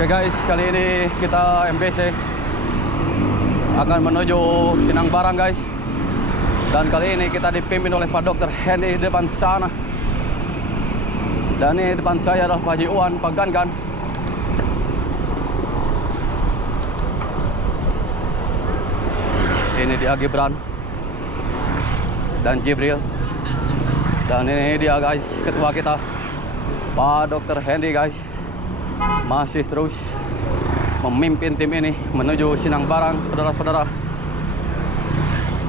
Oke guys, kali ini kita MBC akan menuju Sinang Barang guys. Dan kali ini kita dipimpin oleh Pak Dokter Hendy di depan sana. Dan ini depan saya adalah Pak Haji Iwan, Pak Gangan. Ini dia Gibran dan Jibril. Dan ini dia guys, ketua kita Pak Dokter Hendy guys. Masih terus memimpin tim ini menuju Sinang Barang, saudara-saudara.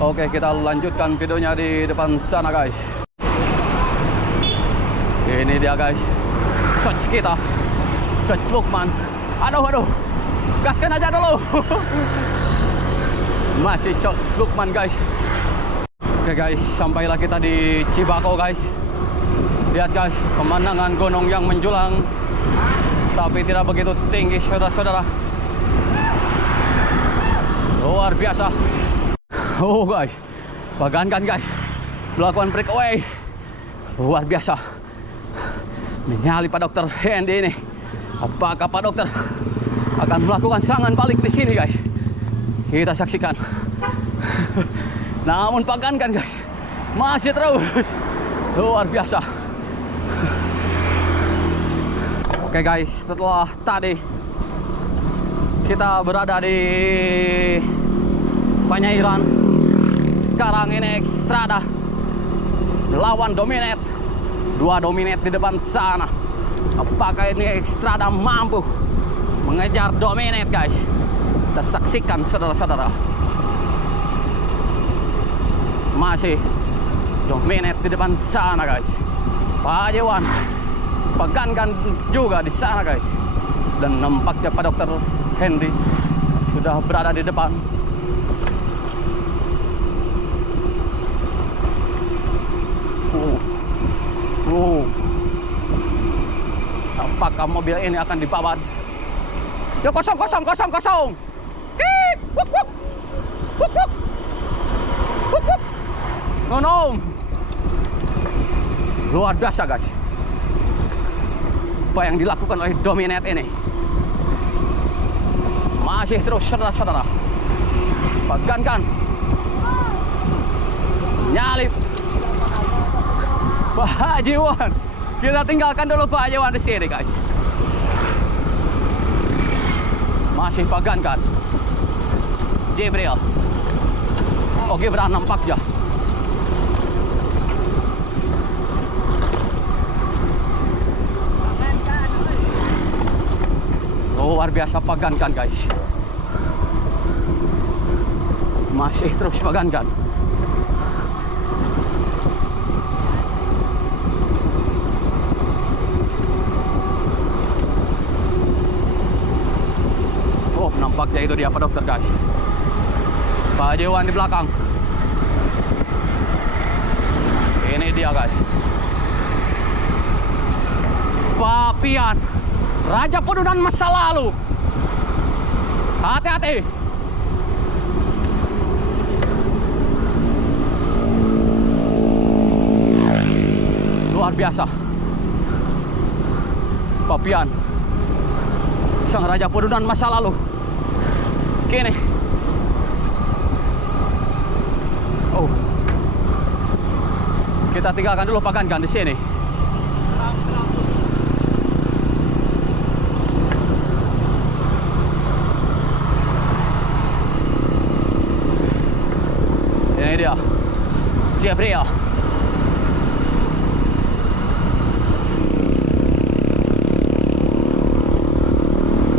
Oke, kita lanjutkan videonya di depan sana guys. Ini dia guys, coach kita, coach Lukman. Aduh, gaskan aja dulu. Masih coach Lukman guys. Oke guys, sampailah kita di Cibako guys. Lihat guys, pemandangan gunung yang menjulang tapi tidak begitu tinggi, saudara-saudara. Luar biasa. Oh guys, Bagangan guys melakukan breakaway. Luar biasa. Menyali Pak Dokter Hendy ini. Apakah Pak Dokter akan melakukan serangan balik di sini guys? Kita saksikan. Namun Bagangan guys masih terus. Luar biasa. Oke guys, setelah tadi kita berada di Panjairan, sekarang ini Exstrada lawan Dominate. Dua Dominate di depan sana. Apakah ini Exstrada mampu mengejar Dominate guys? Kita saksikan saudara-saudara. Masih Dominate di depan sana guys. Pak Iwan, Bagangan juga di sana guys. Dan nampaknya Pak Dokter Hendy sudah berada di depan. Apakah mobil ini akan dibawa? Ya kosong. Kik, wuk. No. Luar biasa guys. Apa yang dilakukan oleh Dominate ini. Masih terus saudara-saudara. Bagangan nyalip Pak Haji Iwan. Kita tinggalkan dulu Pak Haji Iwan di sini guys. Masih Bagangan, Jibril. Oh, Gibran nampaknya. Luar biasa Bagangan guys. Masih terus Bagangan. Oh, nampaknya itu dia Pak Dokter guys. Pak Haji Iwan di belakang. Ini dia guys. Papian, Raja Pedunan masa lalu. Hati-hati. Luar biasa. Papian, sang Raja Pedunan masa lalu. Kini. Oh. Kita tinggalkan dulu Bagangan di sini. Ini dia Jibril.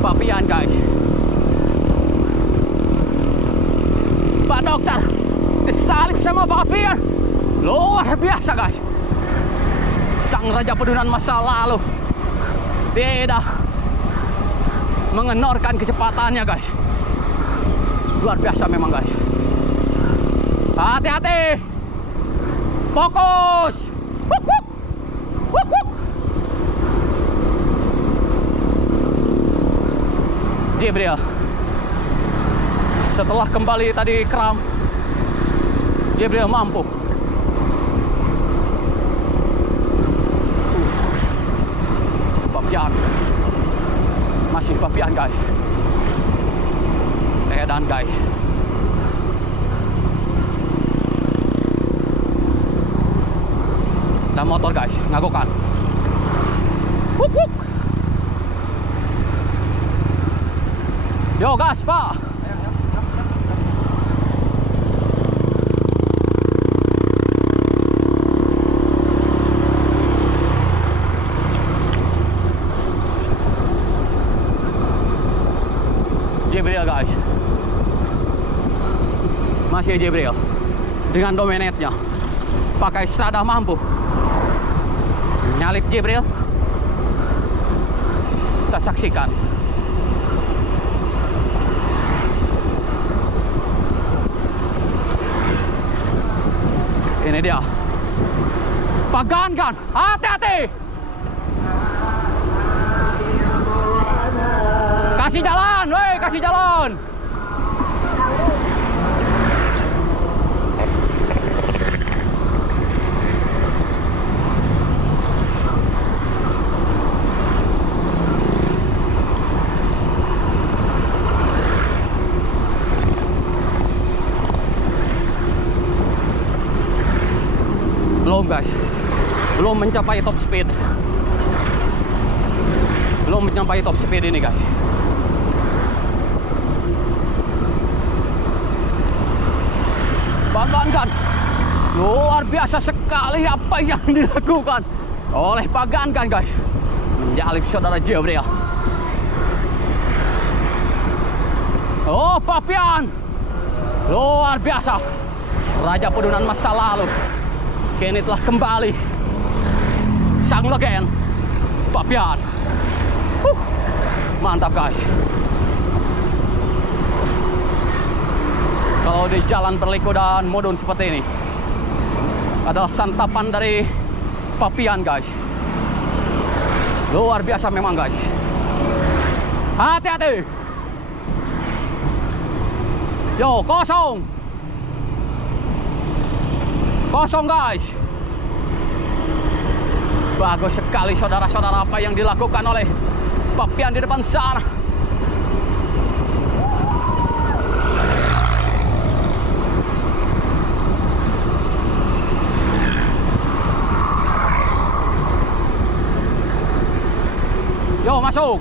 Papian guys. Pak Dokter disalip sama Papian. Luar biasa guys. Sang Raja Pedunan masa lalu tidak mengenorkan kecepatannya guys. Luar biasa memang guys. Hati-hati. Fokus. Wuk. Jibril setelah kembali tadi kram, Jibril mampu. Bapian Masih Papian guys. Edan guys. Dan motor guys, ngagokan. Wuk wuk. Yo gas pak. Jibril guys. Masih Jibril dengan dominetnya, pakai strada mampu nyalip Jibril. Kita saksikan. Ini dia Pagangan, hati-hati. Kasih jalan, woi, kasih jalan. Belum guys, belum mencapai top speed. Belum mencapai top speed ini guys. Pagangan, luar biasa sekali apa yang dilakukan oleh Pagangan guys, menjalip saudara Jibril. Oh Papian, luar biasa, raja pedunan masa lalu kini telah kembali. Sang legend Papian. Mantap guys. Kalau di jalan berliku dan modun seperti ini adalah santapan dari Papian guys. Luar biasa memang guys. Hati-hati. Yo, kosong. Kosong guys. Bagus sekali saudara-saudara apa yang dilakukan oleh Papian di depan sana. Yo, masuk.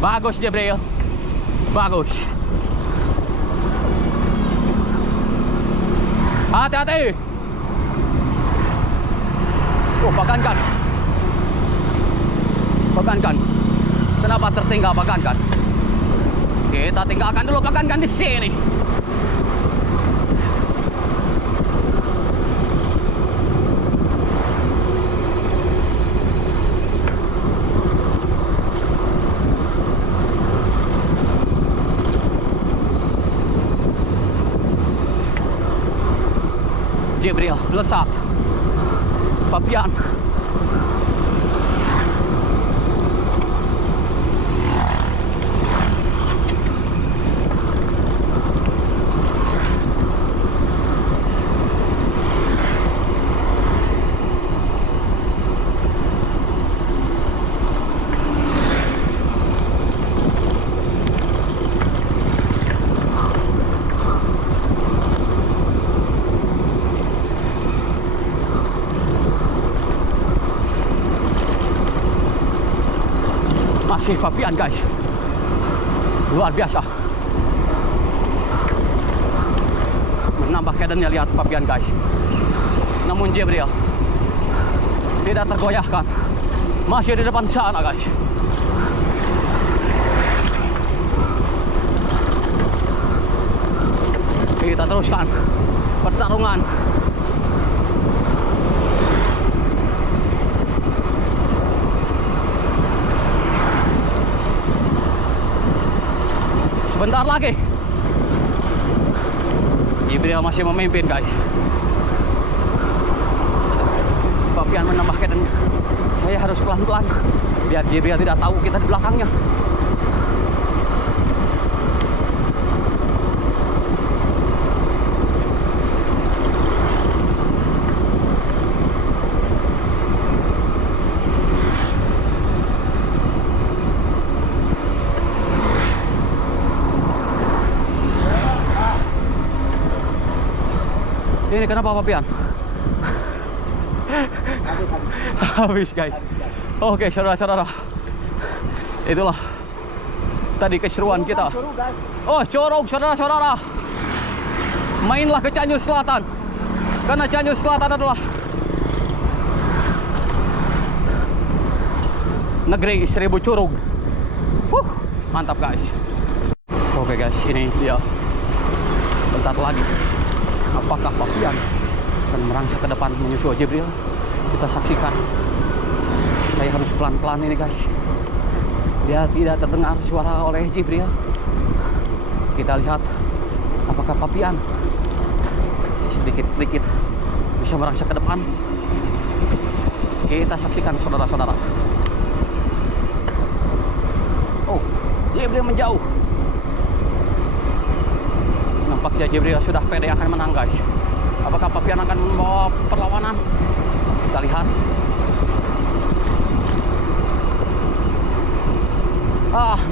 Bagus Jibril. Bagus. Hati-hati. Oh, Pagangan. Pagangan. Kenapa tertinggal Pagangan? Kita tinggalkan dulu Pagangan di sini. Jibril melesat. Papian. Masih Papian guys, luar biasa, menambah kedannya. Lihat Papian guys, namun Jibril tidak tergoyahkan, masih di depan sana guys. Kita teruskan pertarungan. Sebentar lagi Jibril masih memimpin guys. Papian menambah kedannya. Saya harus pelan-pelan biar Jibril tidak tahu kita di belakangnya. Ini kenapa Papian? Habis guys. Oke saudara-saudara, itulah tadi keseruan kita. Oh Curug saudara-saudara, mainlah ke Cianjur Selatan, karena Cianjur Selatan adalah negeri 1000 curug. Mantap guys. Oke guys, ini dia. Bentar lagi, apakah Papian akan merangsek ke depan menyusul Jibril? Kita saksikan. Saya harus pelan-pelan ini guys, biar tidak terdengar suara oleh Jibril. Kita lihat apakah Papian sedikit-sedikit bisa merangsek ke depan. Kita saksikan saudara-saudara. Oh, Jibril menjauh. Nampaknya Jibril sudah pede akan menang guys. Apakah Papian akan membawa perlawanan? Kita lihat.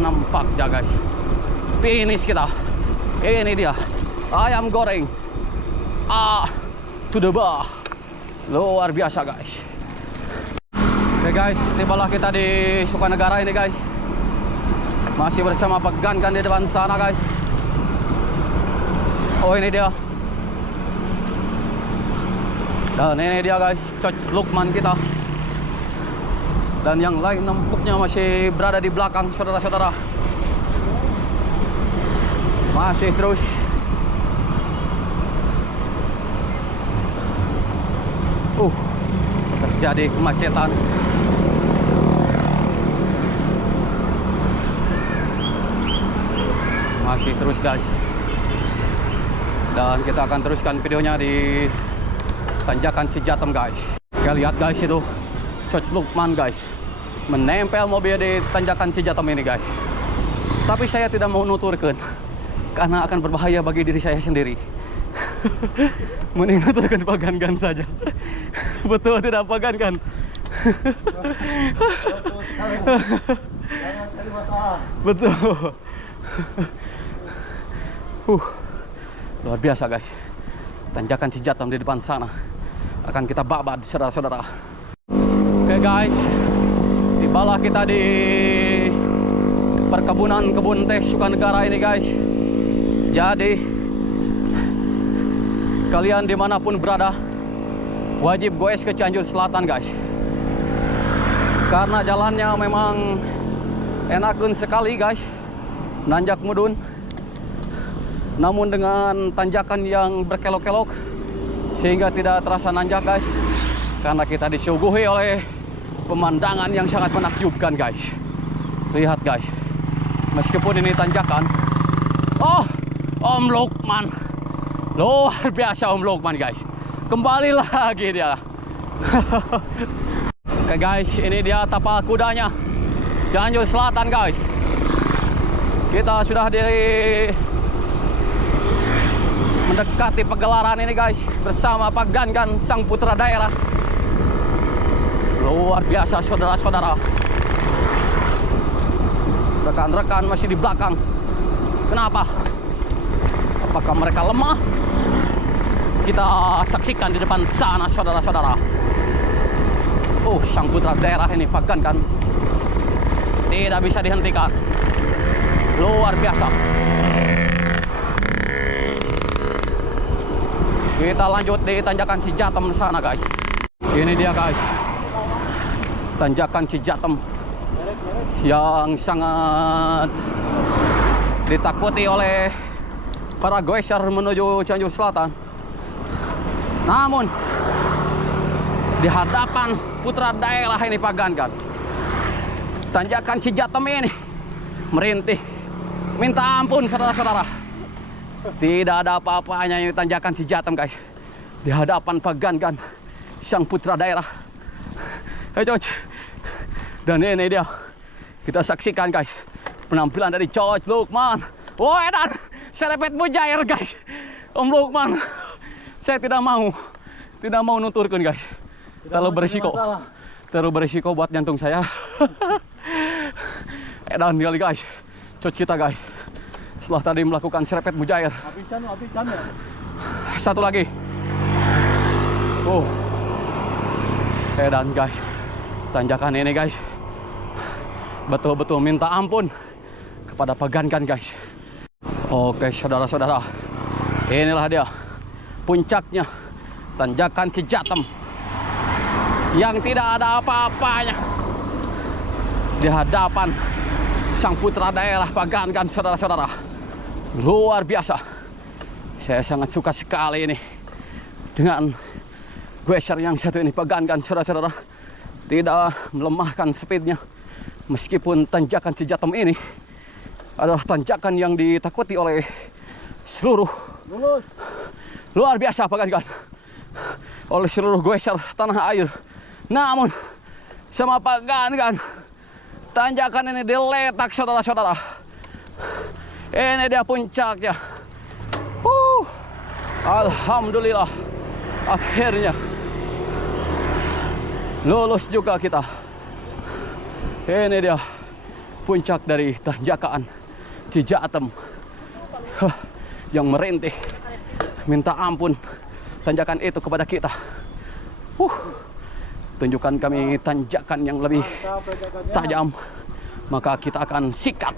Nampaknya guys, finish kita. Ini dia ayam goreng to the bar. Luar biasa guys. Oke guys, tibalah kita di Sukanegara ini guys. Masih bersama Pegan kan di depan sana guys. Oh ini dia. Dan ini dia guys, Coach Lukman kita. Dan yang lain nampaknya masih berada di belakang saudara-saudara. Masih terus. Terjadi kemacetan. Masih terus guys. Dan kita akan teruskan videonya di tanjakan Cijatem guys. Kita lihat guys itu Coach Lukman guys menempel mobil di tanjakan Cijatem ini guys. Tapi saya tidak mau nuturkan karena akan berbahaya bagi diri saya sendiri. Mending nuturkan Pagan saja. Betul tidak Pagan? Betul. Luar biasa guys. Tanjakan Cijatem di depan sana akan kita babat saudara-saudara. Oke guys, tibalah kita di perkebunan kebun teh Sukanegara ini guys. Jadi kalian dimanapun berada wajib goes ke Cianjur Selatan guys, karena jalannya memang enakeun sekali guys, nanjak mudun, namun dengan tanjakan yang berkelok-kelok sehingga tidak terasa nanjak guys, karena kita disuguhi oleh pemandangan yang sangat menakjubkan guys. Lihat guys, meskipun ini tanjakan, Om Lukman luar biasa. Om Lukman guys, kembali lagi dia. Oke guys, ini dia tapal kudanya Cianjur Selatan guys. Kita sudah mendekati pegelaran ini guys bersama Pak Gangan sang putra daerah. Luar biasa saudara-saudara. Rekan-rekan masih di belakang. Kenapa? Apakah mereka lemah? Kita saksikan di depan sana saudara-saudara. Sang putra daerah ini Pak Gangan tidak bisa dihentikan. Luar biasa. Kita lanjut di tanjakan Cijatem sana guys. Ini dia guys, tanjakan Cijatem yang sangat ditakuti oleh para goeser menuju Cianjur Selatan. Namun di hadapan putra daerah ini Pak Gangan, tanjakan Cijatem ini merintih minta ampun saudara-saudara. Tidak ada apa-apanya ini tanjakan Cijatem guys, di hadapan Pak Gangan sang putra daerah. Coach. Dan ini dia, kita saksikan guys penampilan dari Coach Lukman. Dan serepet mujair guys, Om Lukman. Saya tidak mau nuturkan guys, terlalu berisiko buat jantung saya. Dan kali guys, Coach kita guys, setelah tadi melakukan serepet mujair, satu lagi Dan guys, tanjakan ini guys, betul-betul minta ampun kepada Pagangan guys. Oke saudara-saudara, inilah dia puncaknya tanjakan Cijatem yang tidak ada apa-apanya di hadapan sang putra daerah Pagangan, saudara-saudara. Luar biasa. Saya sangat suka sekali ini dengan geser yang satu ini, Pagangan, saudara-saudara. Tidak melemahkan speednya, meskipun tanjakan Cijatem ini adalah tanjakan yang ditakuti oleh seluruh luar biasa Pagangan, oleh seluruh geser tanah air. Namun sama Pagangan, tanjakan ini diletak, saudara-saudara. Ini dia puncaknya. Alhamdulillah, akhirnya lulus juga kita. Ini dia puncak dari tanjakan Cijatem yang merintih minta ampun tanjakan itu kepada kita. Tunjukkan kami tanjakan yang lebih tajam, maka kita akan sikat.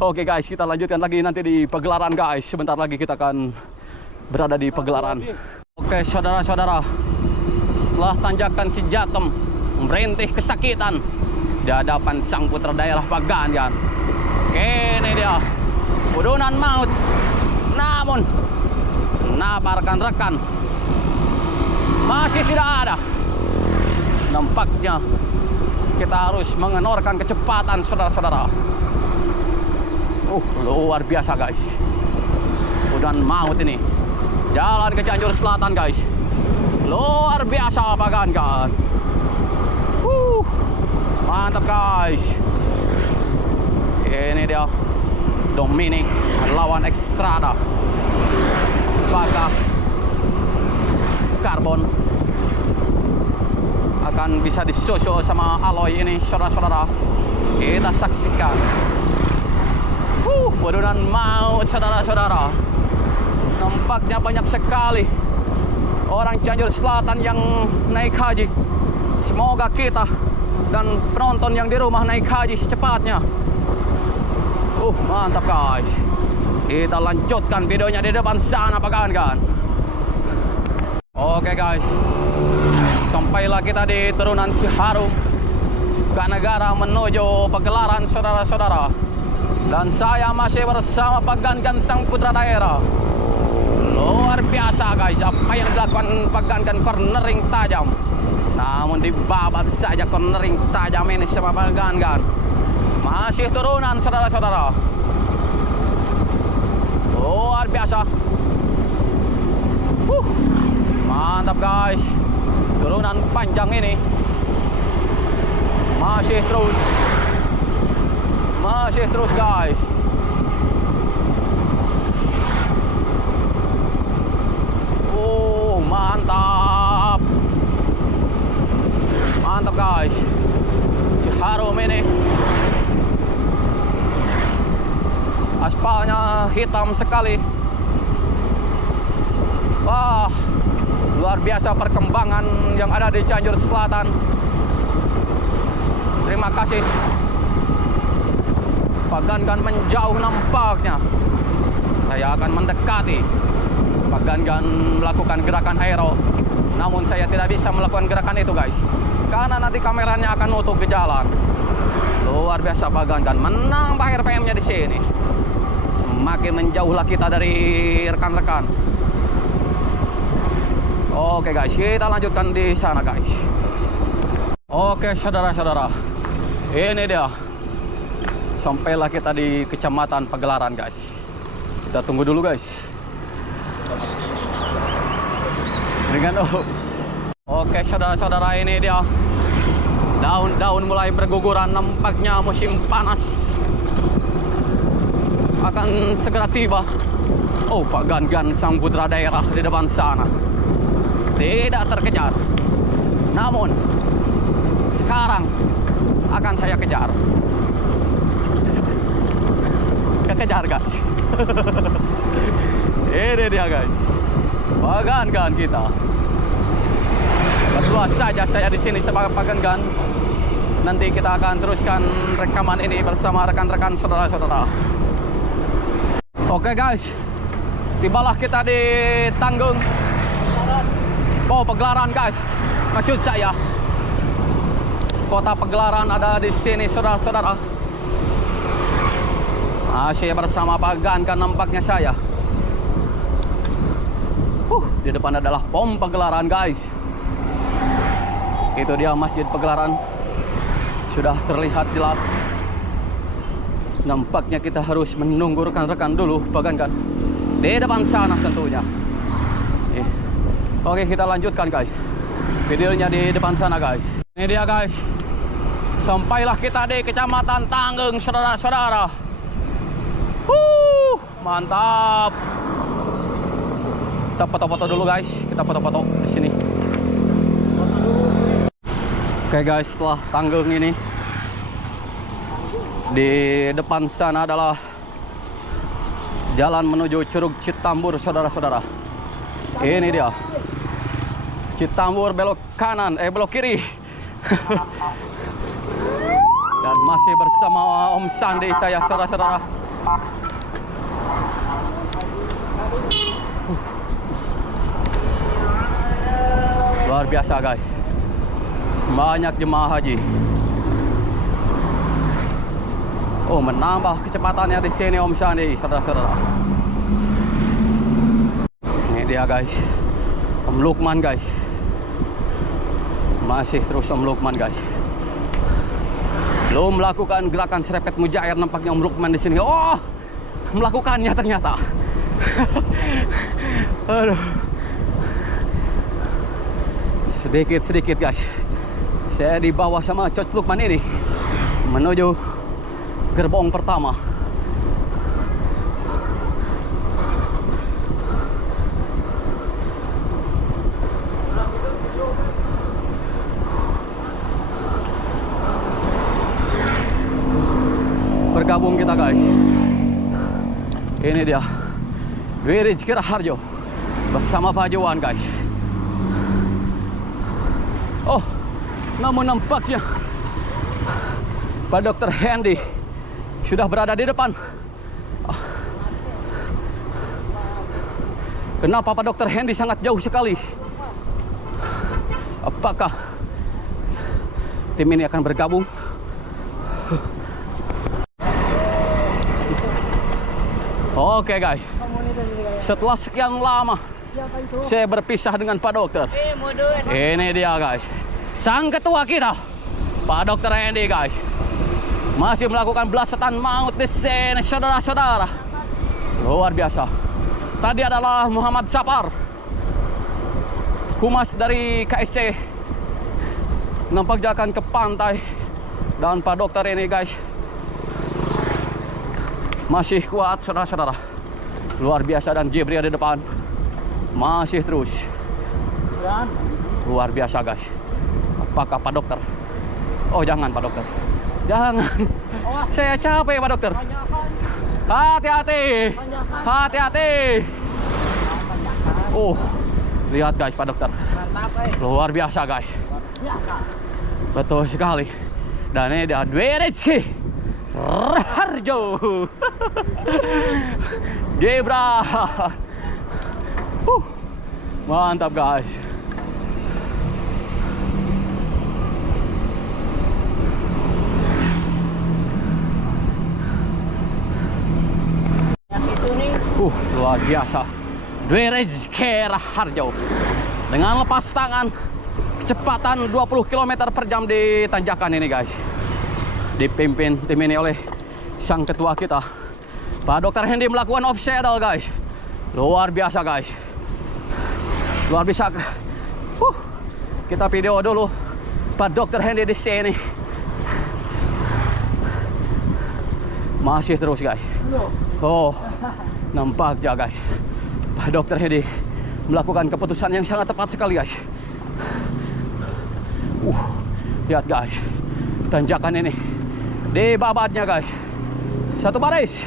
Oke guys, kita lanjutkan lagi nanti di pagelaran guys. Sebentar lagi kita akan berada di pagelaran. Oke saudara-saudara, setelah tanjakan Cijatem merintih kesakitan di hadapan sang putra daerah Pagangan, ini dia udunan maut. Namun rekan-rekan masih tidak ada. Nampaknya kita harus mengenorkan kecepatan, saudara-saudara. Luar biasa guys, udan maut ini. Jalan ke Cianjur Selatan guys, luar biasa Pagangan. Mantap guys. Ini dia Dominic lawan Exstrada. Apakah Karbon akan bisa disusul sama Aloy ini, saudara-saudara? Kita saksikan. Udunan maut, saudara-saudara. Nampaknya banyak sekali orang Cianjur Selatan yang naik haji. Semoga kita dan penonton yang di rumah naik haji secepatnya. Mantap guys. Kita lanjutkan videonya di depan sana Pagangan. Oke guys, sampailah kita di turunan Ciharum, Sukanegara menuju pagelaran, saudara-saudara. Dan saya masih bersama Pagangan sang putra daerah. Luar biasa guys, apa yang dilakukan Pagangan, cornering tajam. Namun dibabat saja cornering tajam ini sama Pagangan. Masih turunan, saudara-saudara. Luar biasa. Mantap guys. Turunan panjang ini. Masih terus guys. Mantap. Mantap guys. Ciharum ini aspalnya hitam sekali. Wah, luar biasa perkembangan yang ada di Cianjur Selatan. Terima kasih. Pagangan menjauh nampaknya. Saya akan mendekati. Pagangan melakukan gerakan aero. Namun saya tidak bisa melakukan gerakan itu guys, karena nanti kameranya akan nutup ke jalan. Luar biasa Pagangan menambah RPM-nya di sini. Semakin menjauhlah kita dari rekan-rekan. Oke guys, kita lanjutkan di sana guys. Oke saudara-saudara, ini dia. Sampailah kita di Kecamatan Pagelaran guys. Kita tunggu dulu guys. Dengan oke saudara-saudara, ini dia. Daun-daun mulai berguguran, nampaknya musim panas akan segera tiba. Pagangan sang putra daerah di depan sana tidak terkejar. Namun sekarang akan saya kejar. Kejar guys. Ini dia guys. Pagan kita. Berdua saja saya di sini sebagai pagan. Nanti kita akan teruskan rekaman ini bersama rekan-rekan saudara-saudara. Oke guys, tibalah kita di Tanggung. Oh, Pagelaran guys, maksud saya kota Pagelaran ada di sini saudara-saudara. Masih bersama pagan kan nampaknya saya. Di depan adalah pom Pagelaran guys. Itu dia Masjid Pagelaran. Sudah terlihat jelas. Nampaknya kita harus menunggu rekan-rekan dulu, pagan kan. Di depan sana tentunya. Oke, kita lanjutkan guys. Videonya di depan sana guys. Ini dia guys. Sampailah kita di Kecamatan Tanggung saudara-saudara. Mantap. Kita foto-foto dulu guys. Kita foto-foto di sini. Oke guys, setelah Tanggung ini, di depan sana adalah jalan menuju Curug Citambur saudara-saudara. Ini dia Citambur, belok kanan, belok kiri. Dan masih bersama Om Sandi saya saudara-saudara. Luar biasa guys. Banyak jemaah haji. Oh, menambah kecepatannya di sini Om Sandi, saudara-saudara. Ini dia guys, Om Lukman guys. Masih terus Om Lukman guys. Belum melakukan gerakan serepet mujair nampaknya Om Lukman di sini. Oh, melakukannya ternyata. Aduh. Sedikit guys. Saya dibawa sama Coach Lukman ini menuju gerbong pertama. Bergabung kita guys. Ini dia Dwi Rizky Raharjo bersama Pak Johan guys. Oh, namun nampaknya Pak Dr. Hendy sudah berada di depan. Kenapa Pak Dr. Hendy sangat jauh sekali? Apakah tim ini akan bergabung? Oke guys, setelah sekian lama saya berpisah dengan Pak Dokter. Ini dia guys, sang ketua kita, Pak Dr. Hendy guys, masih melakukan belasatan maut di sini saudara-saudara. Luar biasa. Tadi adalah Muhammad Sapar, humas dari KSC, nampak jalan ke pantai. Dan Pak Dokter ini guys masih kuat saudara-saudara. Luar biasa. Dan Jibril di depan masih terus. Luar biasa guys. Apakah Pak Dokter? Oh jangan Pak Dokter, jangan. Saya capek Pak Dokter. Hati-hati. Hati-hati. Oh, lihat guys Pak Dokter. Luar biasa guys. Betul sekali. Dan ini dia Dwi Rizky Raharjo. Gibran. Mantap guys. Luar biasa. Dwi Rizky Raharjo dengan lepas tangan, kecepatan 20 km per jam di tanjakan ini guys. Dipimpin tim ini oleh sang ketua kita, Pak Dr. Hendy, melakukan off saddle guys. Luar biasa guys. Luar biasa. Kita video dulu Pak Dr. Hendy di sini. Masih terus guys. Oh, nampak ya guys, Pak Dr. Hendy melakukan keputusan yang sangat tepat sekali guys. Lihat guys, tanjakan ini di babatnya guys. Satu baris.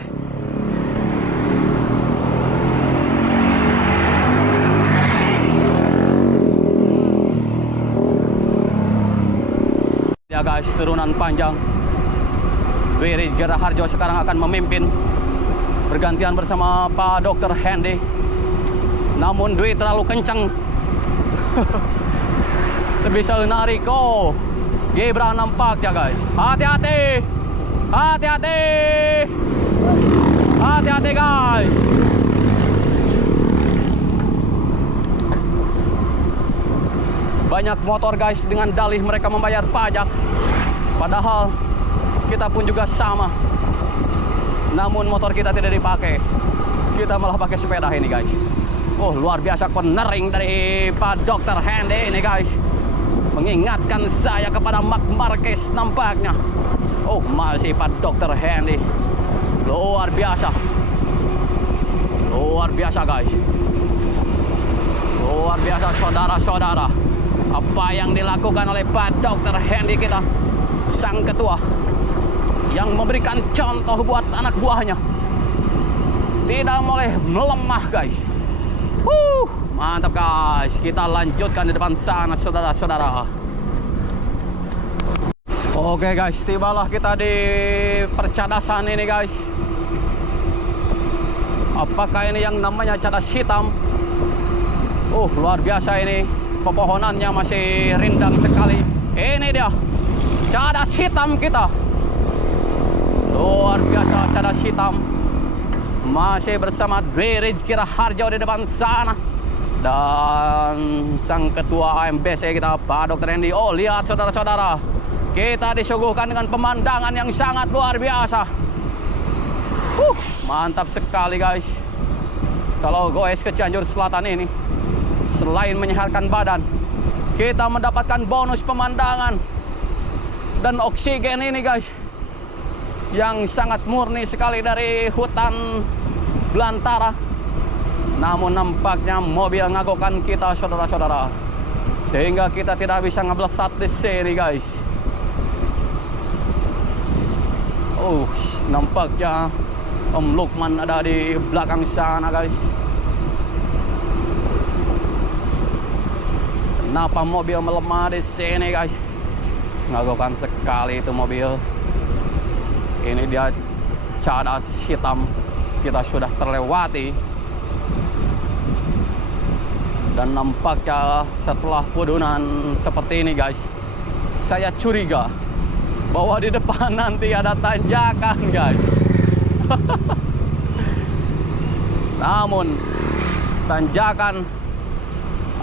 guys, turunan panjang. Dwi Rijka Raharjo sekarang akan memimpin bergantian bersama Pak Dr. Hendy. Namun Dwi terlalu kencang. Bisa narik. Oh, Gibran nampak ya guys. Hati-hati. Hati-hati. Hati-hati guys. Banyak motor guys dengan dalih mereka membayar pajak. Padahal kita pun juga sama. Namun motor kita tidak dipakai. Kita malah pakai sepeda ini guys. Oh, luar biasa penering dari Pak Dr. Hendy ini guys. Mengingatkan saya kepada Marc Marquez nampaknya. Oh, masih Pak Dr. Hendy. Luar biasa. Luar biasa guys. Luar biasa saudara-saudara. Apa yang dilakukan oleh Pak Dr. Hendy kita, sang ketua, yang memberikan contoh buat anak buahnya. Tidak boleh melemah guys. Mantap guys. Kita lanjutkan di depan sana saudara-saudara. Oke guys, tibalah kita di percadasan ini guys. Apakah ini yang namanya cadas hitam? Luar biasa ini. Pepohonannya masih rindang sekali. Ini dia cadas hitam kita. Luar biasa cadas hitam. Masih bersama Dwi Rijka Raharjo di depan sana. Dan sang ketua AMBC kita Pak Dr. Hendy. Oh, lihat saudara-saudara, kita disuguhkan dengan pemandangan yang sangat luar biasa. Mantap sekali guys. Kalau goes ke Cianjur Selatan ini, selain menyehatkan badan, kita mendapatkan bonus pemandangan dan oksigen ini guys, yang sangat murni sekali dari hutan belantara. Namun nampaknya mobil ngagokkan kita saudara-saudara, sehingga kita tidak bisa ngeblesat di sini guys. Nampaknya Om Lukman ada di belakang sana guys. Kenapa mobil melemah di sini guys? Ngagokkan sekali itu mobil. Ini dia cadas hitam. Kita sudah terlewati. Dan nampaknya setelah pudunan seperti ini guys, saya curiga bahwa di depan nanti ada tanjakan guys. Namun tanjakan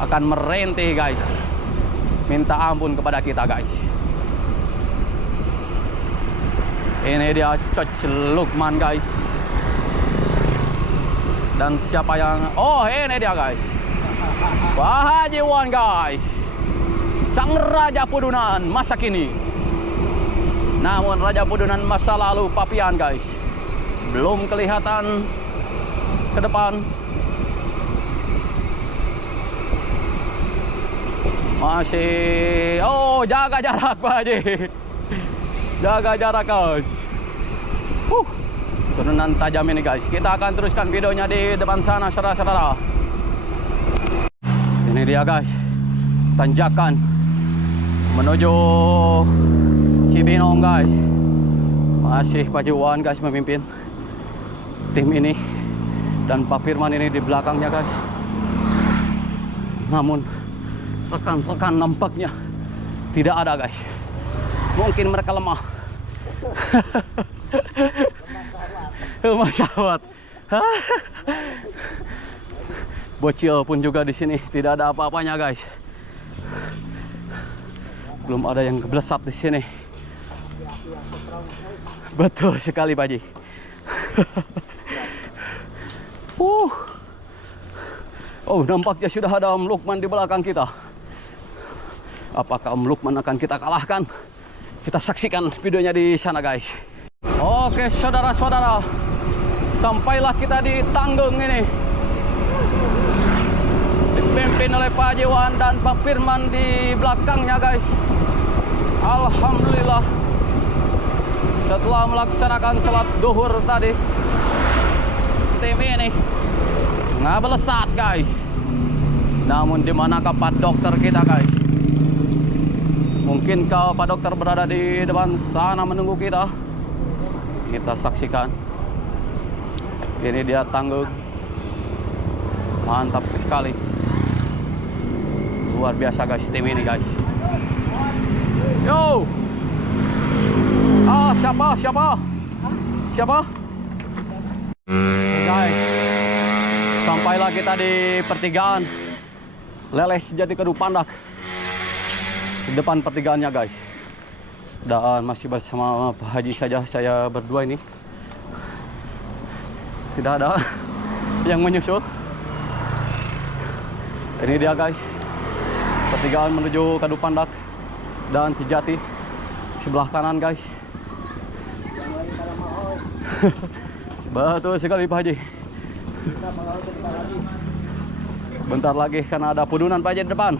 akan merintih guys. Minta ampun kepada kita guys. Ini dia Coach Lukman guys. Dan siapa yang... Oh, ini dia guys, Pak Haji Wan guys, sang raja pudunan masa kini. Namun raja pudunan masa lalu Papian guys, belum kelihatan ke depan. Masih... Oh, jaga jarak Pak Haji. Jaga jarak guys. Turunan tajam ini guys. Kita akan teruskan videonya di depan sana saudara-saudara. Ini dia guys, tanjakan menuju Cibinong guys. Masih Pak Juwan guys memimpin tim ini, dan Pak Firman ini di belakangnya guys. Namun rekan-rekan nampaknya tidak ada guys. Mungkin mereka lemah. Lemah syahwat. Bocil pun juga di sini tidak ada apa-apanya guys. Belum ada yang keblesat di sini. Betul sekali Pak Ji. Oh, nampaknya sudah ada Om Lukman di belakang kita. Apakah Om Lukman akan kita kalahkan? Kita saksikan videonya di sana guys. Oke saudara-saudara, sampailah kita di Tanggung ini, dipimpin oleh Pak Jiwan dan Pak Firman di belakangnya guys. Alhamdulillah, setelah melaksanakan sholat duhur tadi, tim ini nggak melesat guys. Namun dimanakah Pak Dokter kita guys? Mungkin kau Pak Dokter berada di depan sana menunggu kita. Kita saksikan. Ini dia tanggul. Mantap sekali. Luar biasa guys, tim ini guys. Yo. Siapa? Guys, sampailah kita di pertigaan Leles Jati Kedu Pandak. Di depan pertigaannya guys. Dan masih bersama Pak Haji saja saya berdua ini. Tidak ada yang menyusul. Ini dia guys, pertigaan menuju Kedu Pandak dan Sejati sebelah kanan guys. Betul sekali Pak Haji. Bentar lagi karena ada pudunan Pak Haji di depan.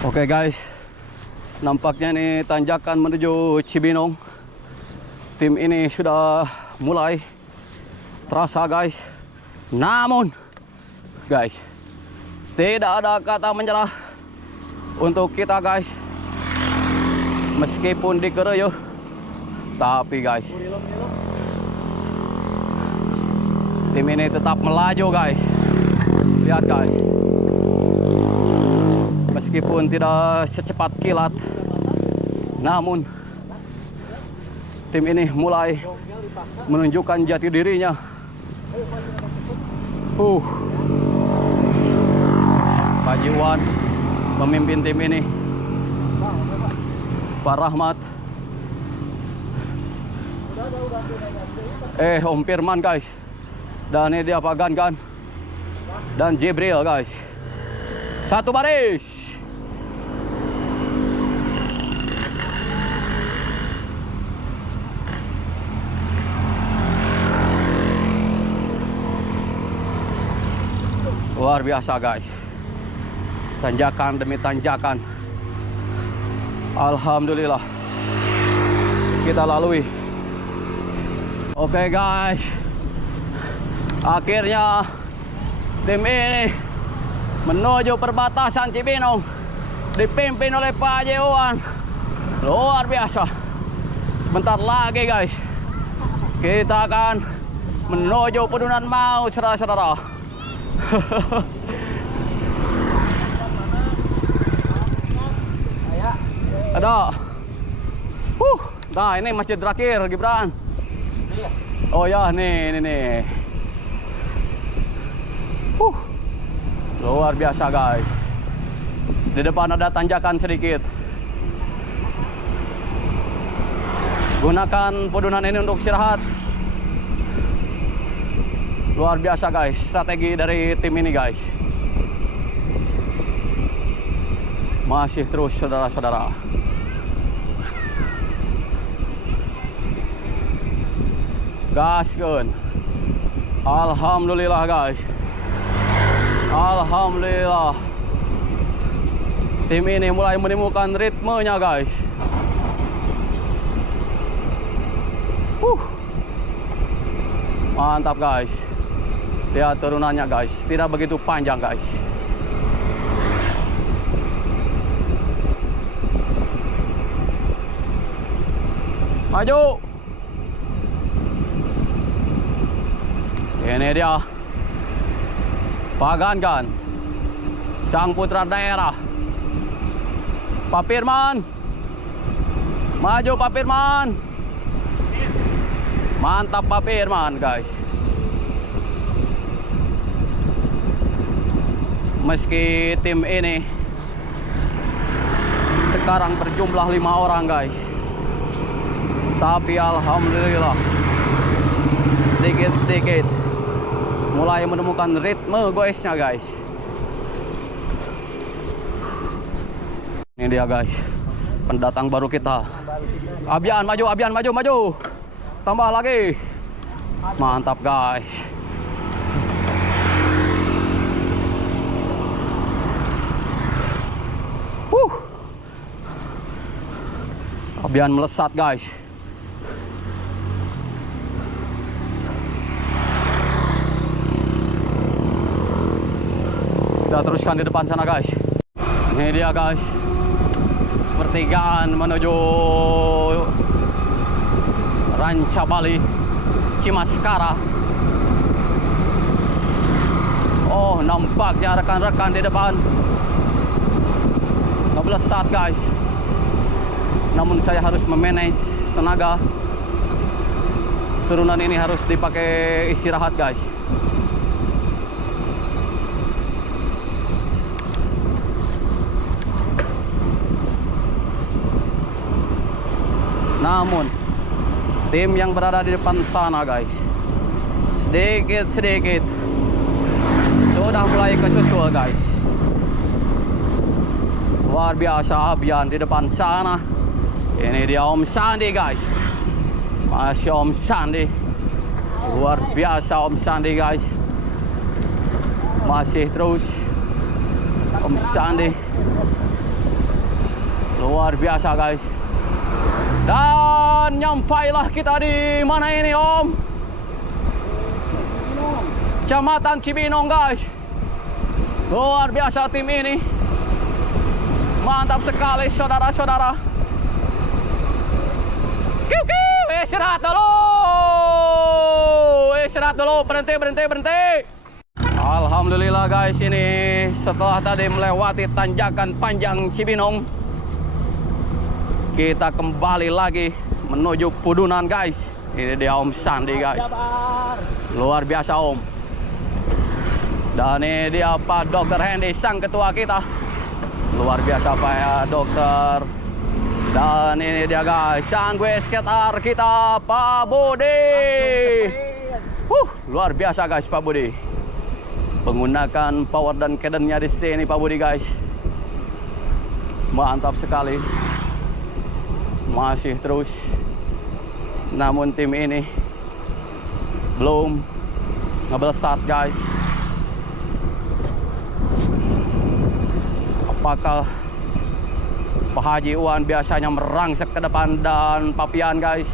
Oke guys, nampaknya ini tanjakan menuju Cibinong. Tim ini sudah mulai terasa guys. Namun guys, tidak ada kata menyerah untuk kita guys. Meskipun dikeroyoh, tapi guys, tim ini tetap melaju guys. Lihat guys, meskipun tidak secepat kilat, namun tim ini mulai menunjukkan jati dirinya. Pak Jiwan memimpin tim ini. Pak Rahmat, Om Firman guys, dan ini dia Pak Gangan dan Jibril guys. Satu baris. Luar biasa guys, tanjakan demi tanjakan. Alhamdulillah kita lalui. Oke guys, akhirnya tim ini menuju perbatasan Cibinong, dipimpin oleh Pak Jiwan. Luar biasa. Bentar lagi guys, kita akan menuju Pedunan Maut saudara-saudara. Ada. Nah ini masjid terakhir Gibran. Oh ya, nih. Luar biasa guys. Di depan ada tanjakan sedikit. Gunakan Pedunan ini untuk istirahat. Luar biasa guys, strategi dari tim ini guys. Masih terus saudara-saudara. Gaskeun. Alhamdulillah guys. Alhamdulillah. Tim ini mulai menemukan ritmenya guys. Mantap guys. Lihat turunannya guys, tidak begitu panjang guys. Maju. Ini dia Pak Gangan, sang putra daerah. Pak Firman, maju Pak Firman. Mantap Pak Firman guys. Meski tim ini sekarang berjumlah 5 orang guys, tapi alhamdulillah sedikit-sedikit mulai menemukan ritme goesnya guys. Ini dia guys, pendatang baru kita. Abian maju. Tambah lagi. Mantap guys. Abian melesat guys. Kita teruskan di depan sana guys. Ini dia guys, pertigaan menuju Ranca Bali, Cimaskara. Oh, nampaknya rekan-rekan di depan ngeblesat guys. Namun saya harus memanage tenaga. Turunan ini harus dipakai istirahat guys. Namun tim yang berada di depan sana guys, sedikit sudah mulai kesusul guys. Luar biasa Abian di depan sana. Ini dia Om Sandi guys. Masih Om Sandi. Luar biasa Om Sandi guys. Masih terus Om Sandi. Luar biasa guys. Dan nyampailah kita di mana ini Om? Kecamatan Cibinong guys. Luar biasa tim ini. Mantap sekali saudara-saudara. Istirahat dulu. Istirahat dulu. Berhenti. Alhamdulillah guys, ini setelah tadi melewati tanjakan panjang Cibinong, kita kembali lagi menuju Pudunan guys. Ini dia Om Sandi guys. Luar biasa Om. Dan ini dia Pak Dr. Hendy, sang ketua kita. Luar biasa Pak ya dokter. Dan ini dia guys, sang gue skater kita Pak Budi. Luar biasa guys Pak Budi. Menggunakan power dan cadence-nya di sini Pak Budi guys. Mantap sekali. Masih terus. Namun tim ini belum ngeblesat guys. Apakah Pak Haji Iwan biasanya merangsek ke depan dan Papian guys?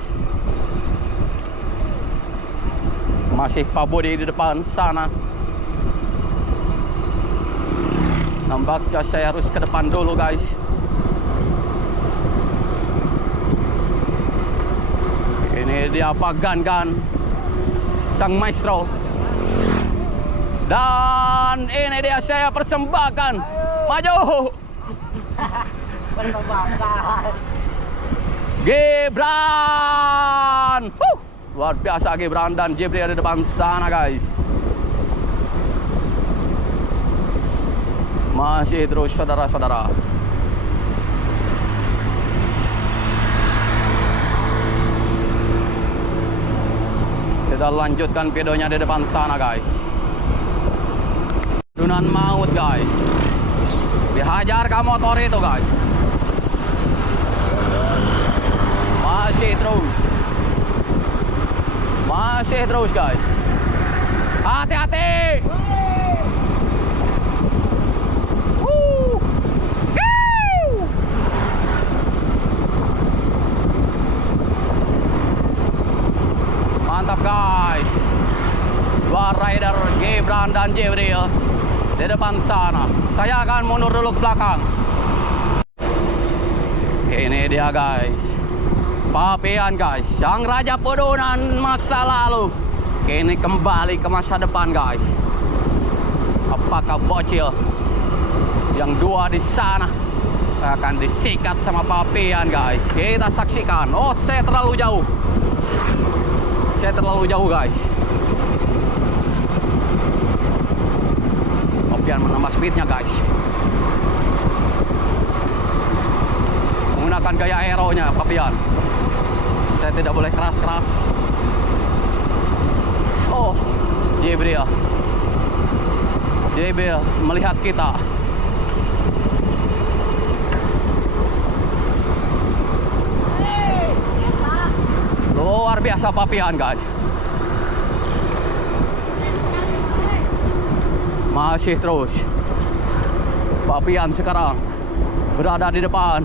Masih Pak Budi di depan sana. Nampaknya saya harus ke depan dulu guys. Ini dia Pak Gan, sang maestro. Dan ini dia saya persembahkan. Maju. Persembahkan. Gibran. Luar biasa Gibran dan Jibril di depan sana guys. Masih terus saudara-saudara. Kita lanjutkan videonya di depan sana guys. Pudunan maut guys. Dihajar ke motor itu guys. Masih terus guys. Hati-hati. Mantap guys. Dua rider Gibran dan Jibril di depan sana. Saya akan mundur dulu ke belakang. Ini dia guys, Papian guys, sang raja Pudunan masa lalu kini kembali ke masa depan guys. Apakah bocil yang dua di sana akan disikat sama Papian guys? Kita saksikan. Oh, saya terlalu jauh guys. Papian menambah speednya guys. Menggunakan gaya aeronya Papian. Saya tidak boleh keras-keras. Oh, Jibril melihat kita. Luar biasa Papian guys. Masih terus. Papian sekarang berada di depan.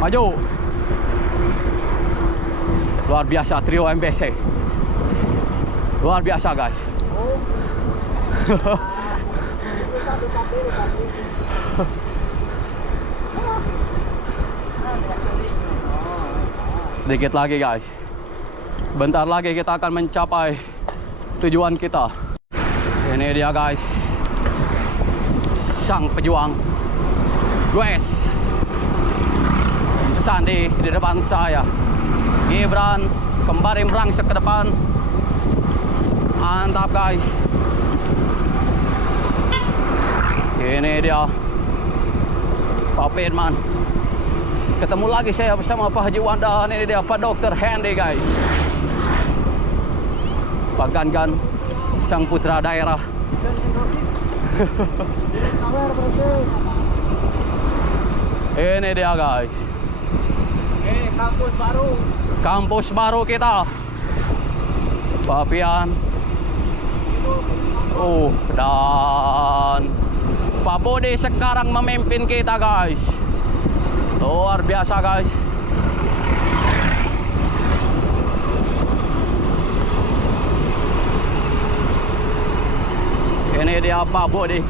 Maju. Luar biasa trio MBC. Luar biasa guys. Sedikit lagi guys. Bentar lagi kita akan mencapai tujuan kita. Ini dia guys, sang pejuang Wes Sandi di depan saya. Gibran kembali merangsek ke depan. Mantap guys. Ini dia Pak Firman. Ketemu lagi saya bersama Pak Haji Wan dan ini dia Pak Dr. Hendy guys. Pak Gangan, sang putra daerah. Ini dia guys. Ini kampus baru. Kampus baru kita. Pak Pian. Dan Pak Budi sekarang memimpin kita guys. Luar biasa guys. Ini dia Pak Budi.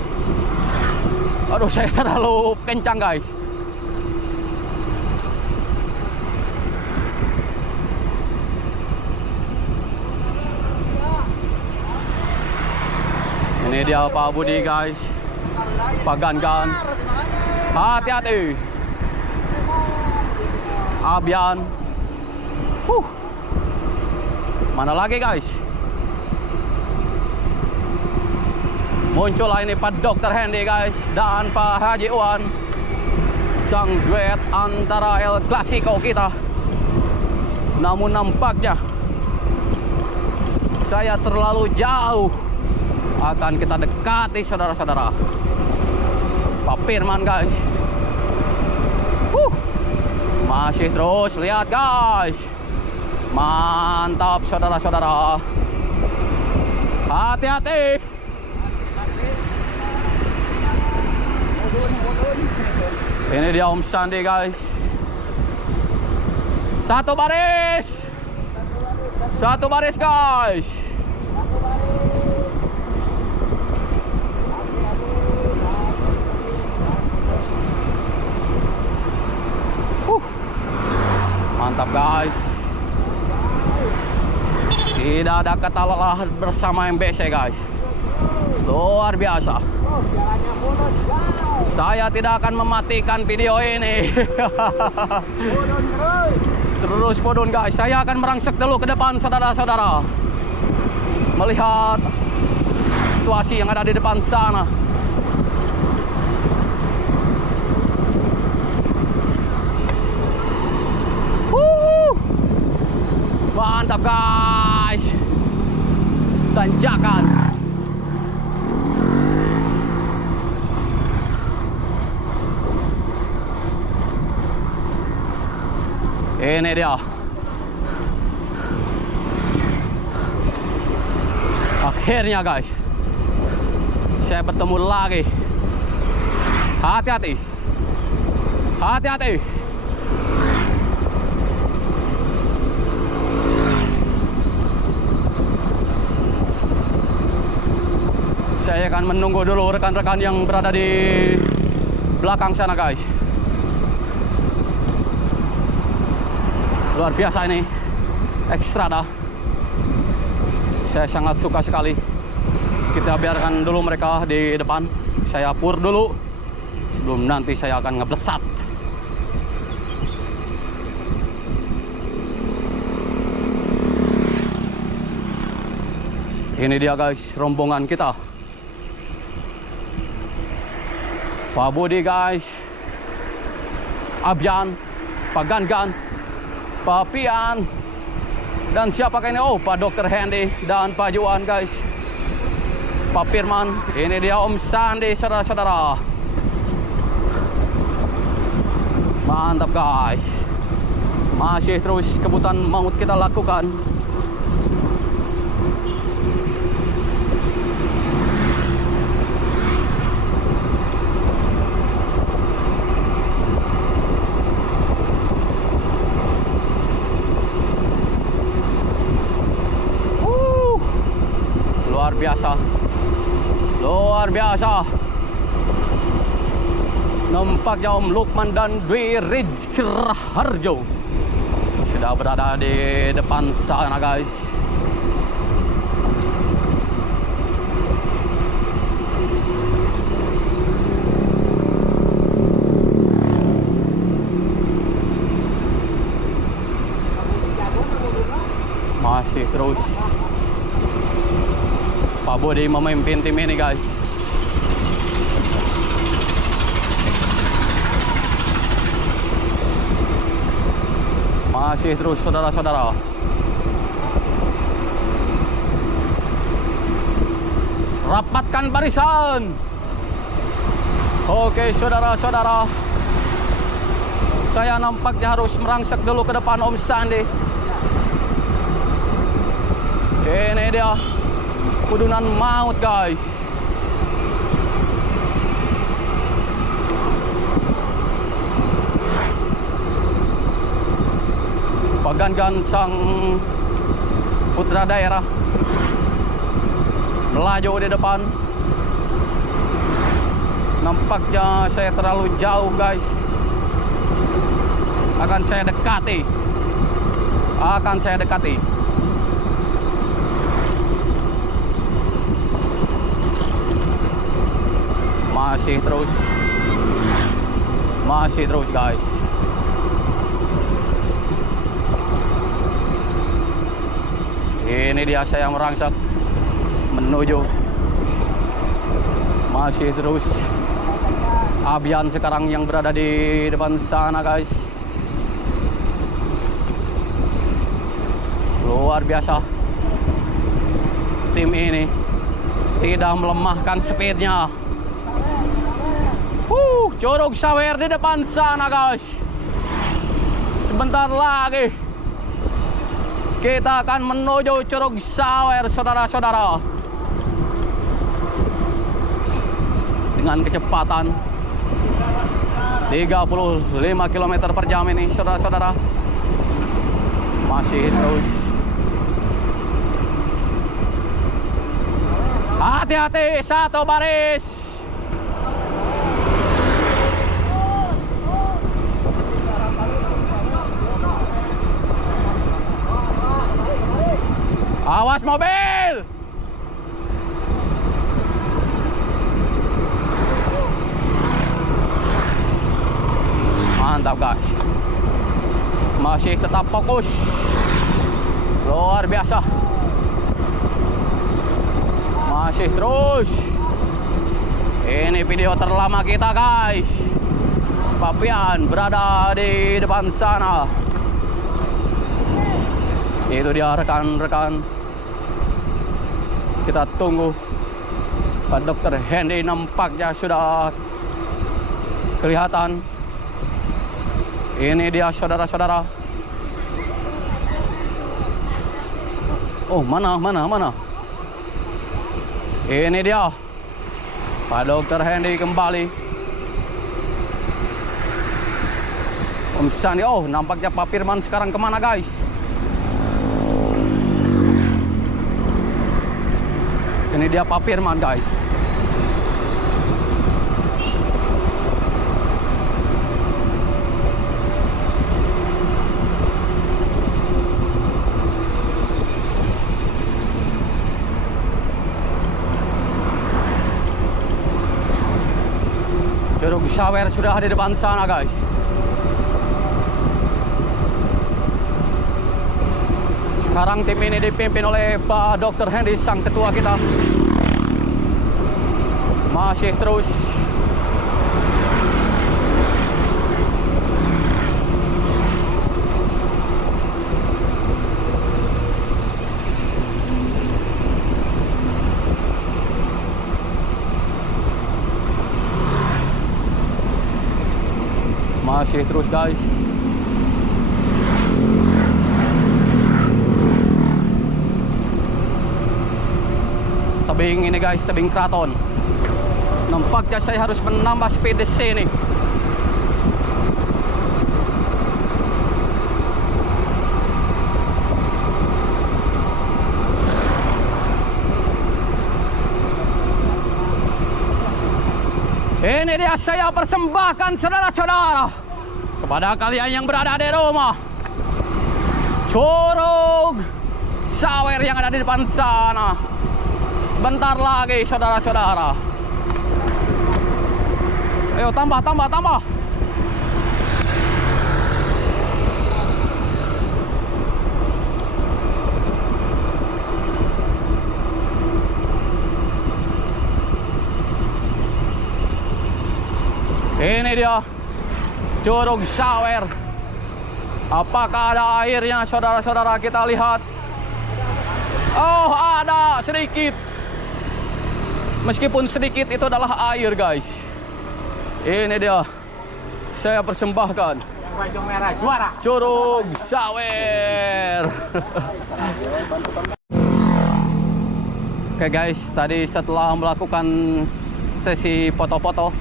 Aduh, saya terlalu kencang guys. Ini dia Pak Budi guys. Pak Gangan. Hati-hati. Abian. Mana lagi guys? Muncullah ini Pak Dr. Hendy guys dan Pak Haji Wan. Sang duet antara El Clasico kita. Namun nampaknya saya terlalu jauh. Akan kita dekati saudara-saudara. Pak Firman guys. Masih terus lihat guys. Mantap saudara-saudara. Hati-hati. Ini dia Om Sandi guys. Satu baris. Satu baris guys. Mantap guys. Tidak ada kata lelah bersama MBC guys. Luar biasa. Saya tidak akan mematikan video ini. Terus podon guys. Saya akan merangsek dulu ke depan saudara-saudara. Melihat situasi yang ada di depan sana. Mantap guys. Tanjakan. Ini dia. Akhirnya guys. Saya bertemu lagi. Hati-hati. Hati-hati. Saya akan menunggu dulu rekan-rekan yang berada di belakang sana guys. Luar biasa ini. Ekstra dah. Saya sangat suka sekali. Kita biarkan dulu mereka di depan. Saya pur dulu. Sebelum nanti saya akan ngeblesat. Ini dia guys, rombongan kita. Pak Budi guys, Abian, Pak Gangan, Pak Pian, dan siapakah ini? Oh, Pak Dr. Hendy dan Pak Juan guys. Pak Firman, ini dia Om Sandi saudara-saudara. Mantap guys. Masih terus kebutuhan maut kita lakukan. Luar biasa. Luar biasa. Nampaknya Om Lukman dan Dwi Rizky Raharjo sudah berada di depan sana guys. Masih terus Pak Budi memimpin tim ini guys. Masih terus saudara-saudara. Rapatkan barisan. Oke saudara-saudara, saya nampaknya harus merangsek dulu ke depan Om Sandi. Ini dia kudunan maut guys. Pagangan sang putra daerah melaju di depan. Nampaknya saya terlalu jauh guys. Akan saya dekati. Masih terus guys. Ini dia saya merangsek menuju. Masih terus Abian sekarang yang berada di depan sana guys. Luar biasa. Tim ini tidak melemahkan speednya. Curug Sawer di depan sana guys. Sebentar lagi kita akan menuju Curug Sawer saudara-saudara. Dengan kecepatan 35 km per jam ini saudara-saudara. Masih terus. Hati-hati, satu baris. Awas mobil. Mantap guys. Masih tetap fokus. Luar biasa. Masih terus. Ini video terlama kita guys. Papian berada di depan sana. Itu dia rekan-rekan. Kita tunggu. Pak Dr. Hendy nampaknya sudah kelihatan. Ini dia saudara-saudara. Oh, mana? Ini dia Pak Dr. Hendy kembali. Om Sandi. Oh, nampaknya Pak Firman sekarang kemana guys? Ini dia Pak Firman guys. Curug Sawer sudah di depan sana guys. Sekarang tim ini dipimpin oleh Pak Dr. Hendy, sang ketua kita. Masih terus. Masih terus guys. Tebing ini guys, tebing keraton. Nampaknya saya harus menambah speed di sini. Ini Ini dia saya persembahkan saudara-saudara kepada kalian yang berada di rumah. Curug sawer yang ada di depan sana. Bentar lagi saudara-saudara. Ayo tambah. Ini dia Curug Sawer. Apakah ada airnya saudara-saudara? Kita lihat. Oh, ada sedikit. Meskipun sedikit itu adalah air, guys. Ini dia. Saya persembahkan Baju merah juara. Curug Sawer. Oke guys, tadi setelah melakukan sesi foto-foto,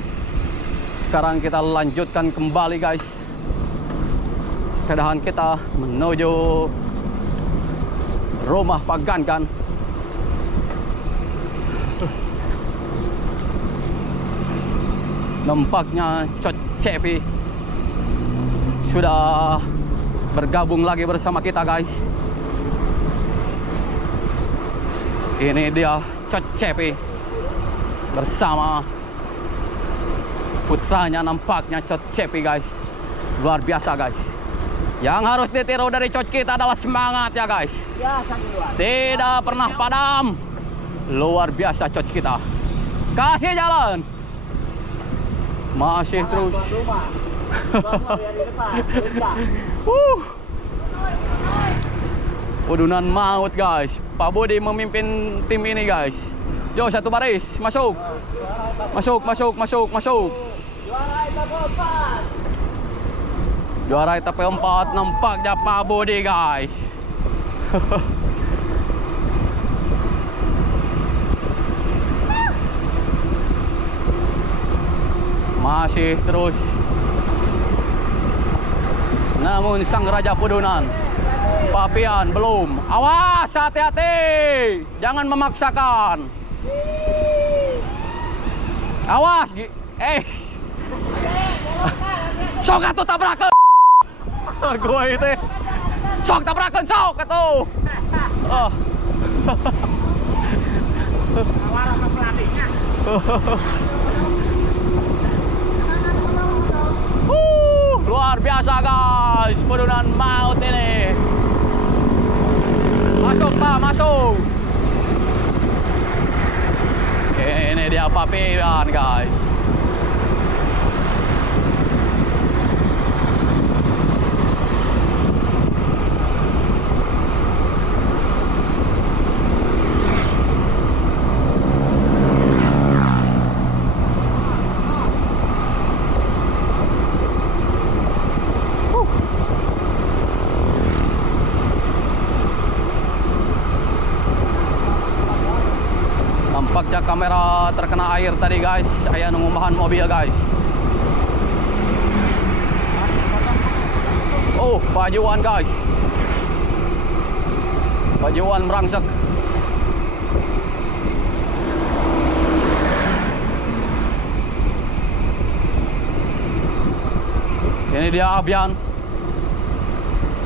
sekarang kita lanjutkan kembali guys. Kedahan kita menuju rumah Pak Gangan. Nampaknya Coach Cepi sudah bergabung lagi bersama kita guys. Ini dia Coach Cepi bersama putranya, nampaknya Coach Cepi guys. Luar biasa guys. Yang harus ditiru dari Coach kita adalah semangat ya guys. Ya, sangat luar. Tidak pernah padam. Luar biasa Coach kita. Kasih jalan. Masih terus. Udunan maut guys. Pak Budi memimpin tim ini guys. Yo, satu baris, masuk. Juara etapa keempat nampaknya Pak Budi guys. Masih terus. Namun sang Raja Pudunan, Papian belum. Awas, hati-hati. Jangan memaksakan. Awas, sok atuh tabrakan. Gua itu. Sok tabrakan, sok atuh. Oh. Awal sama pelatihnya. Luar biasa guys, Pudunan maut ini. Masuk Pak, masuk. Ini dia Papian guys. Nampaknya kamera terkena air tadi guys. Saya nunggu bahan mobil guys. Oh, pajuan guys. Pajuan merangsek. Ini dia Abian.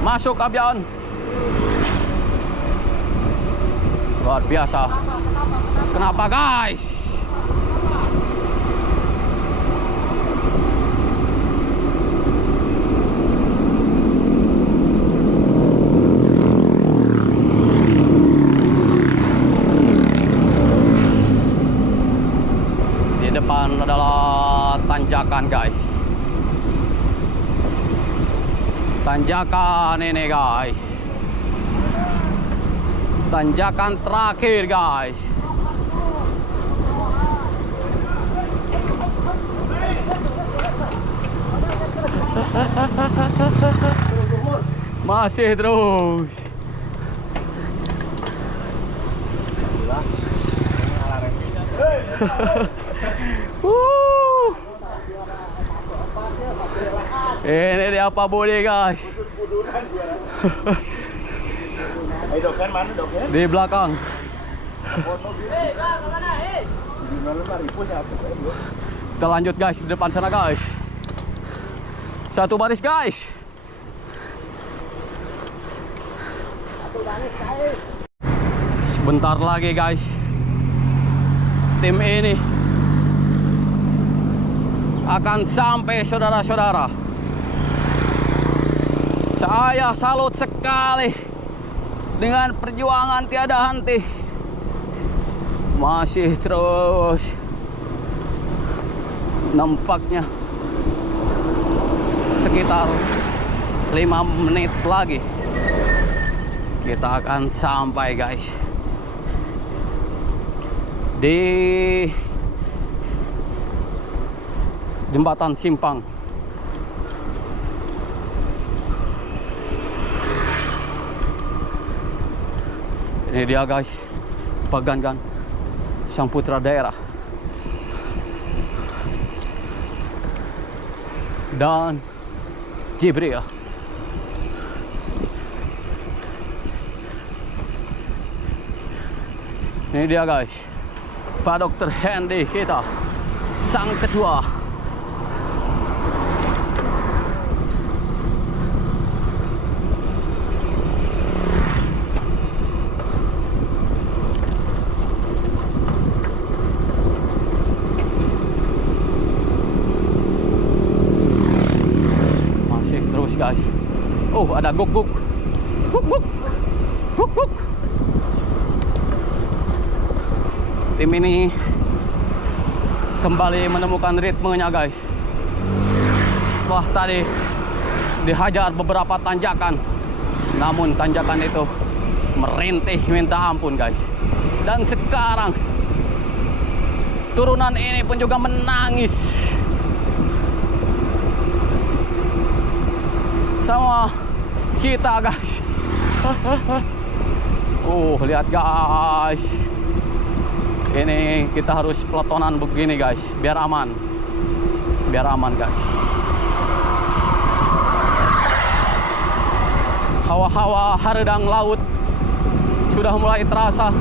Masuk Abian. Luar biasa. Kenapa guys? Di depan adalah tanjakan guys. Tanjakan ini guys. Tanjakan terakhir guys. Masih terus. Ini dia Pak Budi guys. Di belakang. Kita lanjut guys di depan sana guys. Satu baris guys. Sebentar lagi guys, tim ini akan sampai saudara-saudara. Saya salut sekali dengan perjuangan tiada henti. Masih terus nampaknya sekitar 5 menit lagi kita akan sampai guys di jembatan Simpang. Ini dia guys, Pagangan sang putra daerah dan Jibril. Ini dia guys, Pak Dokter Hendy kita, sang ketua. Masih terus guys. Oh, ada guk-guk. Guk-guk. Guk-guk. Tim ini kembali menemukan ritmenya guys. Setelah tadi dihajar beberapa tanjakan, namun tanjakan itu merintih minta ampun guys. Dan sekarang turunan ini pun juga menangis sama kita guys. Lihat guys, ini kita harus peletonan begini guys, biar aman guys. Hawa-hawa haredang laut sudah mulai terasa.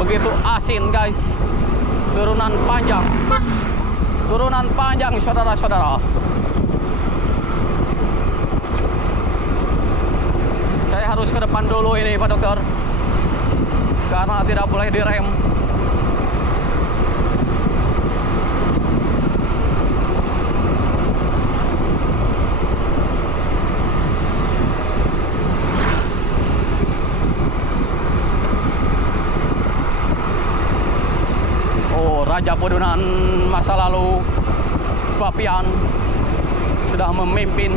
Begitu asin guys. Turunan panjang saudara-saudara. Saya harus ke depan dulu ini Pak Dokter, karena tidak boleh direm. Raja Podonan masa lalu, Papian, sudah memimpin,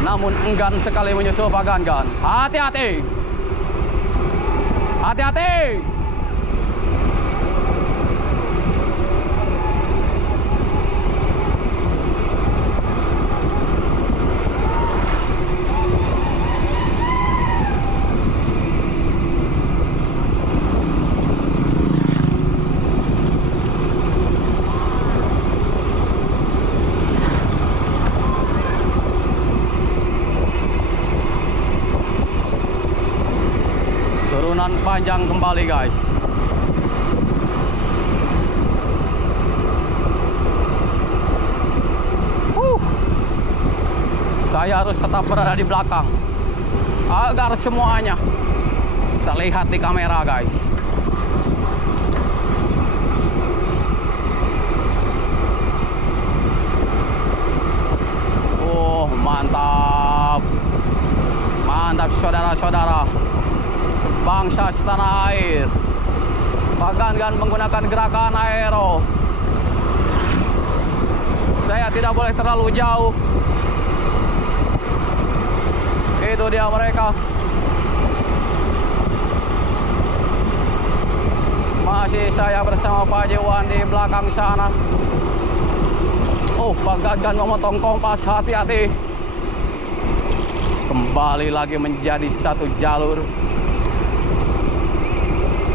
namun enggan sekali menyusul Pagangan. Hati-hati, hati-hati. Turunan panjang kembali guys. Saya harus tetap berada di belakang agar semuanya terlihat di kamera guys. Mantap, mantap saudara-saudara bangsa setanah air. Pagangan menggunakan gerakan aero. Saya tidak boleh terlalu jauh. Itu dia mereka. Masih saya bersama Pak Jewan di belakang sana. Pagangan memotong kompas, hati-hati. Kembali lagi menjadi satu jalur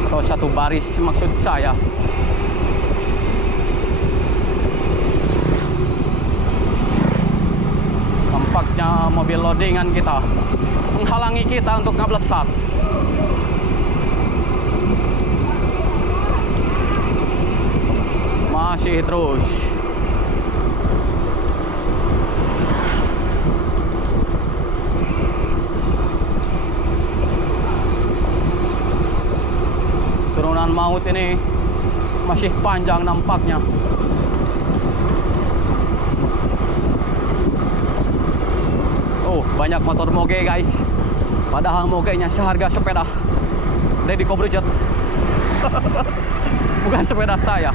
atau satu baris maksud saya. Tampaknya mobil loadingan kita menghalangi kita untuk ngeblesat. Masih terus. Turunan maut ini masih panjang nampaknya. Oh, banyak motor moge guys. Padahal mogenya seharga sepeda Deddy Kobrejet. Bukan sepeda saya.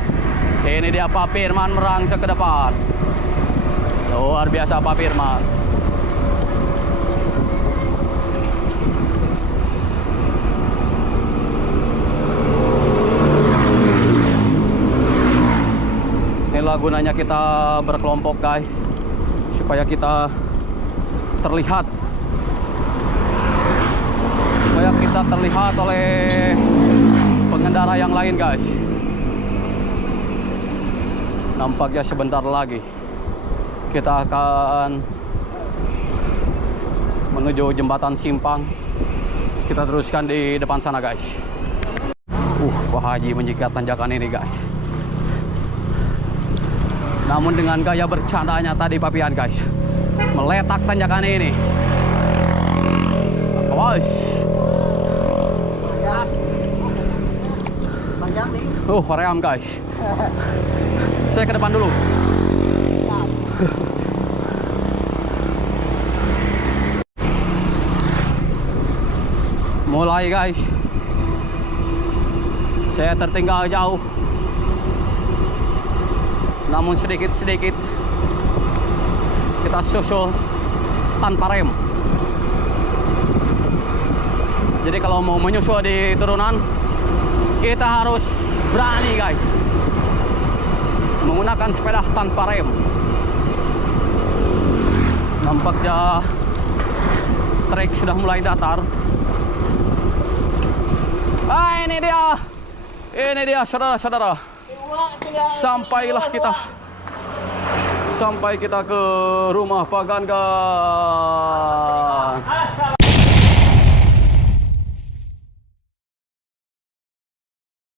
Ini dia Pak Firman merangsek ke depan. Luar biasa Pak Firman. Inilah gunanya kita berkelompok guys, supaya kita terlihat, oleh pengendara yang lain guys. Nampaknya sebentar lagi kita akan menuju jembatan Simpang. Kita teruskan di depan sana guys. Pak Haji menyikat tanjakan ini guys. Namun dengan gaya bercandanya tadi papian guys, meletak tanjakan ini. Awas. Panjang nih. Ream guys. Saya ke depan dulu. Mulai guys. Saya tertinggal jauh. Namun sedikit-sedikit kita susul tanpa rem. Jadi kalau mau menyusul di turunan, kita harus berani guys, menggunakan sepeda tanpa rem. Nampaknya trek sudah mulai datar. Ini dia saudara-saudara. Sampai kita ke rumah Pak Gangan.